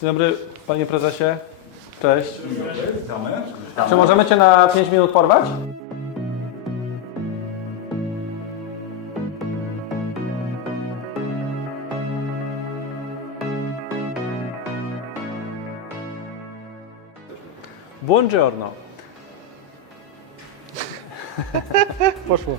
Dzień dobry, panie prezesie. Cześć. Dzień dobry, witamy. Czy możemy cię na 5 minut porwać? Buongiorno. Poszło.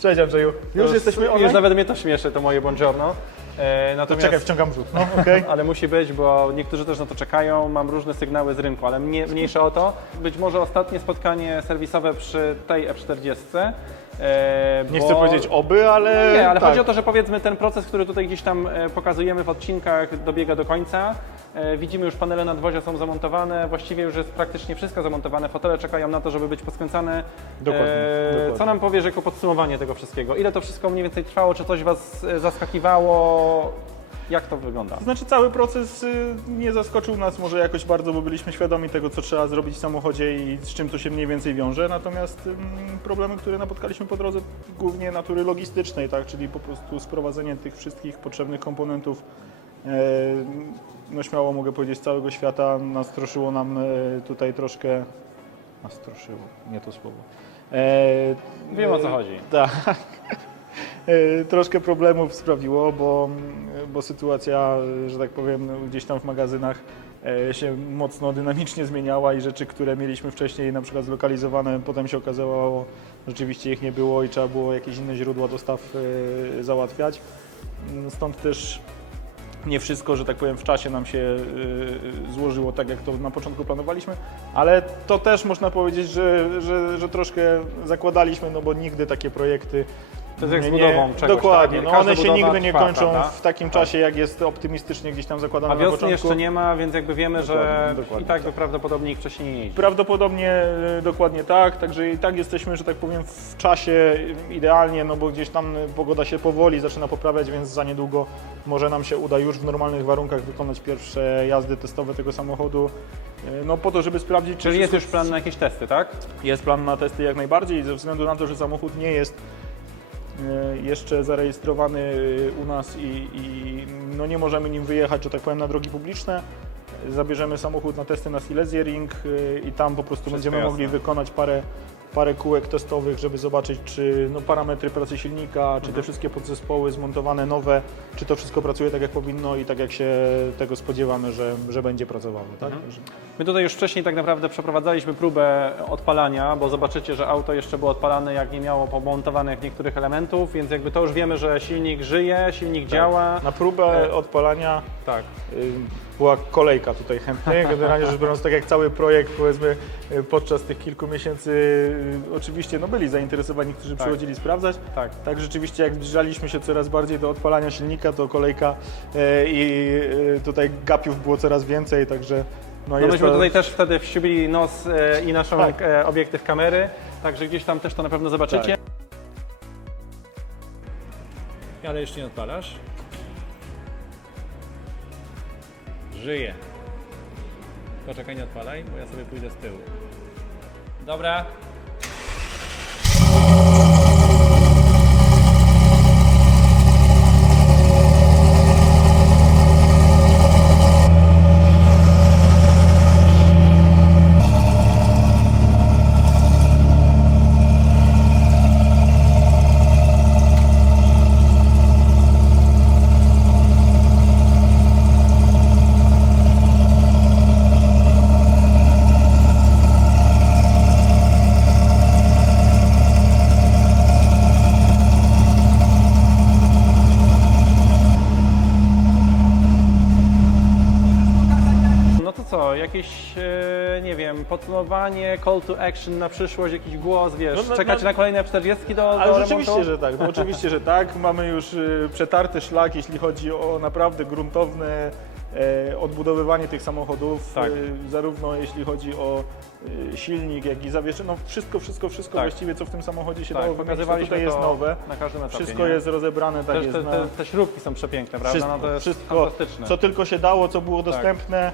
Cześć Andrzeju. Już jesteśmy online? Już nawet mnie to śmieszy, to moje buongiorno. To Natomiast, czekaj, wciągam rzut. No, okej. ale musi być, bo niektórzy też na to czekają. Mam różne sygnały z rynku, ale mniejsze o to. Być może ostatnie spotkanie serwisowe przy tej F40. Nie chcę powiedzieć oby, ale... Nie, ale tak. chodzi o to, że powiedzmy ten proces, który tutaj gdzieś tam pokazujemy w odcinkach, dobiega do końca. Widzimy już panele nadwozia są zamontowane, właściwie już jest praktycznie wszystko zamontowane, fotele czekają na to, żeby być poskręcane. Dokładnie. Co nam powiesz jako podsumowanie tego wszystkiego? Ile to wszystko mniej więcej trwało? Czy coś Was zaskakiwało? Jak to wygląda? To znaczy cały proces nie zaskoczył nas może jakoś bardzo, bo byliśmy świadomi tego, co trzeba zrobić w samochodzie i z czym to się mniej więcej wiąże. Natomiast problemy, które napotkaliśmy po drodze, głównie natury logistycznej, tak? Czyli po prostu sprowadzenie tych wszystkich potrzebnych komponentów, no śmiało mogę powiedzieć, z całego świata nastroszyło nam tutaj troszkę... Nastroszyło, nie to słowo. Wiem, o co chodzi. Tak. Troszkę problemów sprawiło, bo sytuacja, że tak powiem, gdzieś tam w magazynach się mocno dynamicznie zmieniała i rzeczy, które mieliśmy wcześniej na przykład zlokalizowane, potem się okazało, że rzeczywiście ich nie było i trzeba było jakieś inne źródła dostaw załatwiać. Stąd też nie wszystko, że tak powiem, w czasie nam się złożyło tak, jak to na początku planowaliśmy, ale to też można powiedzieć, że troszkę zakładaliśmy, no bo nigdy takie projekty To jest jak z budową czegoś, dokładnie, tak? no Każda one się budowa nigdy nie trwa, kończą prawda? w takim czasie, jak jest optymistycznie gdzieś tam zakładane A na wiosny początku. jeszcze nie ma, więc jakby wiemy, że Dokładnie i tak by prawdopodobnie ich wcześniej nie jeździ. Prawdopodobnie dokładnie tak, także i tak jesteśmy, że tak powiem, w czasie idealnie, no bo gdzieś tam pogoda się powoli zaczyna poprawiać, więc za niedługo może nam się uda już w normalnych warunkach wykonać pierwsze jazdy testowe tego samochodu, no po to, żeby sprawdzić, czy Czyli jest wszystko- już plan na jakieś testy, tak? Jest plan na testy jak najbardziej, ze względu na to, że samochód nie jest jeszcze zarejestrowany u nas i no nie możemy nim wyjechać, że tak powiem, na drogi publiczne. Zabierzemy samochód na testy na Silesia Ring i tam po prostu będziemy jasne. mogli wykonać parę kółek testowych, żeby zobaczyć, czy no, parametry pracy silnika, czy te wszystkie podzespoły zmontowane nowe, czy to wszystko pracuje tak jak powinno i tak jak się tego spodziewamy, że będzie pracowało. Tak? Także- My tutaj już wcześniej tak naprawdę przeprowadzaliśmy próbę odpalania, bo zobaczycie, że auto jeszcze było odpalane, jak nie miało pomontowanych niektórych elementów, więc jakby to już wiemy, że silnik żyje, silnik działa. Na próbę odpalania Tak. była kolejka tutaj chętnych. Generalnie rzecz biorąc, tak jak cały projekt, powiedzmy, podczas tych kilku miesięcy oczywiście no, byli zainteresowani, którzy przychodzili sprawdzać. Tak. Tak, rzeczywiście jak zbliżaliśmy się coraz bardziej do odpalania silnika, to kolejka i tutaj gapiów było coraz więcej, także no, No jest myśmy to... tutaj też wtedy wściubili nos i naszą Tak. obiektyw kamery, także gdzieś tam też to na pewno zobaczycie. Ale jeszcze nie odpalasz? Żyje. Poczekaj, nie odpalaj, bo ja sobie pójdę z tyłu. Dobra. No to co, jakieś, nie wiem, podsumowanie, call to action na przyszłość, jakiś głos, wiesz, No, czekać na kolejne F40 do Ale remontu? rzeczywiście, że tak. No, oczywiście, że tak. Mamy już przetarty szlak, jeśli chodzi o naprawdę gruntowne odbudowywanie tych samochodów, Tak. zarówno jeśli chodzi o silnik, jak i zawieszenie, no wszystko Tak. właściwie, co w tym samochodzie się Tak, dało wymienić, to pokazywaliśmy tutaj jest to nowe. na każdym etapie. Wszystko nie? jest rozebrane, tak Też jest. te śrubki są przepiękne, prawda? Wszystko, No to jest wszystko, fantastyczne. co tylko się dało, co było dostępne.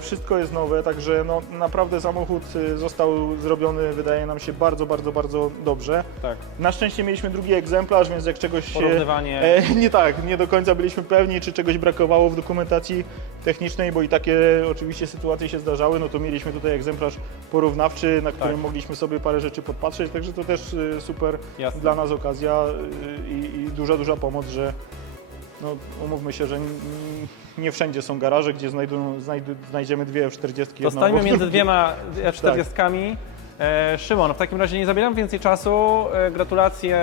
Wszystko jest nowe, także no, naprawdę samochód został zrobiony, wydaje nam się, bardzo, bardzo, bardzo dobrze. Tak. Na szczęście mieliśmy drugi egzemplarz, więc jak czegoś się... Porównywanie. Nie do końca byliśmy pewni, czy czegoś brakowało w dokumentacji technicznej, bo i takie oczywiście sytuacje się zdarzały, no to mieliśmy tutaj egzemplarz porównawczy, na którym mogliśmy sobie parę rzeczy podpatrzeć, także to też super Jasne. dla nas okazja i duża, duża pomoc, że no, umówmy się, że nie wszędzie są garaże, gdzie znajdziemy dwie F40. Zostańmy między dwiema F40. Szymon, w takim razie nie zabieram więcej czasu. Gratulacje,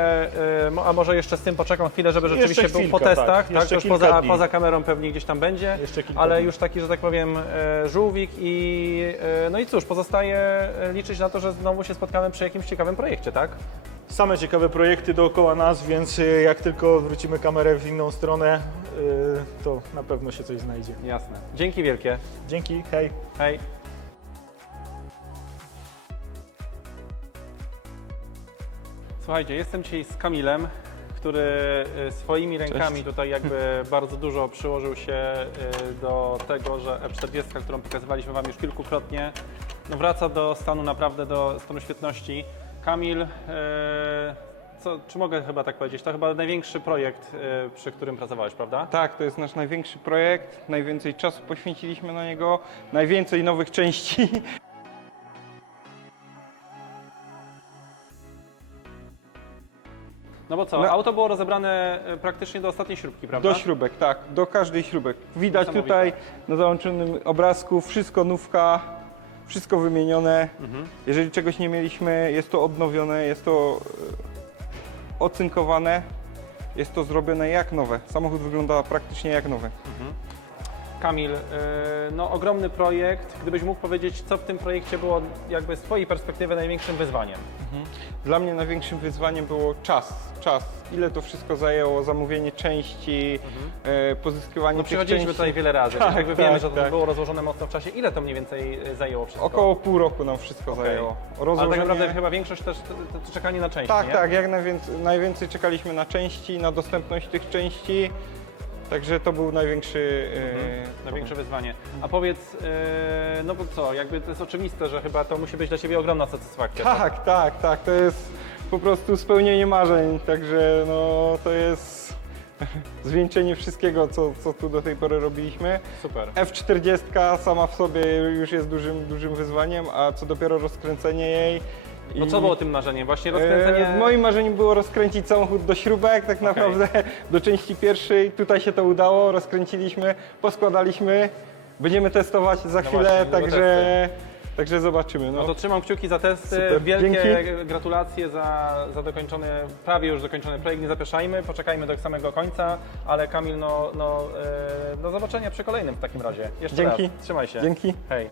a może jeszcze z tym poczekam chwilę, żeby rzeczywiście Jeszcze był po chwilkę, testach. tak. Tak, Jeszcze to już kilka dni. poza kamerą pewnie gdzieś tam będzie, Jeszcze kilka ale dni. już taki, że tak powiem, żółwik i no i cóż, pozostaje liczyć na to, że znowu się spotkamy przy jakimś ciekawym projekcie, tak? Same ciekawe projekty dookoła nas, więc jak tylko odwrócimy kamerę w inną stronę, to na pewno się coś znajdzie. Jasne. Dzięki wielkie. Dzięki, hej! Hej. Słuchajcie, jestem dzisiaj z Kamilem, który swoimi rękami tutaj jakby bardzo dużo przyłożył się do tego, że F40, którą pokazywaliśmy Wam już kilkukrotnie, no wraca do stanu naprawdę, do stanu świetności. Kamil, czy mogę chyba tak powiedzieć, to chyba największy projekt, przy którym pracowałeś, prawda? Tak, to jest nasz największy projekt, najwięcej czasu poświęciliśmy na niego, najwięcej nowych części. No bo co, No. auto było rozebrane praktycznie do ostatniej śrubki, prawda? Do śrubek, tak, do każdej śrubek. Widać Niesamowite. tutaj na załączonym obrazku wszystko nówka, wszystko wymienione. Jeżeli czegoś nie mieliśmy, jest to odnowione, jest to ocynkowane, jest to zrobione jak nowe. Samochód wygląda praktycznie jak nowy. Kamil, no ogromny projekt. Gdybyś mógł powiedzieć, co w tym projekcie było jakby z Twojej perspektywy największym wyzwaniem? Dla mnie największym wyzwaniem było czas. Ile to wszystko zajęło, zamówienie części, pozyskiwanie No tych przychodziliśmy części. tutaj wiele razy, Tak, jakby tak, wiemy, że to tak. było rozłożone mocno w czasie. Ile to mniej więcej zajęło wszystko? Około pół roku nam wszystko Okej. zajęło. Ale tak naprawdę chyba większość też to czekanie na części, Tak, nie? tak, jak najwięcej czekaliśmy na części, na dostępność tych części. Także to był największy Największe wyzwanie. A powiedz, no bo co, jakby to jest oczywiste, że chyba to musi być dla Ciebie ogromna satysfakcja. Tak, to jest po prostu spełnienie marzeń, także no to jest zwieńczenie wszystkiego, co tu do tej pory robiliśmy. Super. F40 sama w sobie już jest dużym wyzwaniem, a co dopiero rozkręcenie jej. No co było tym marzeniem? Właśnie rozkręcenie... Moim marzeniem było rozkręcić samochód do śrubek, tak naprawdę do części pierwszej. Tutaj się to udało, rozkręciliśmy, poskładaliśmy. Będziemy testować za chwilę, właśnie, także zobaczymy. No to trzymam kciuki za testy. Super. Wielkie Dzięki. gratulacje za dokończony, prawie już dokończony projekt. Nie zapieszajmy, poczekajmy do samego końca, ale Kamil, do zobaczenia przy kolejnym w takim razie. Jeszcze Dzięki. raz. Trzymaj się. Dzięki. Hej.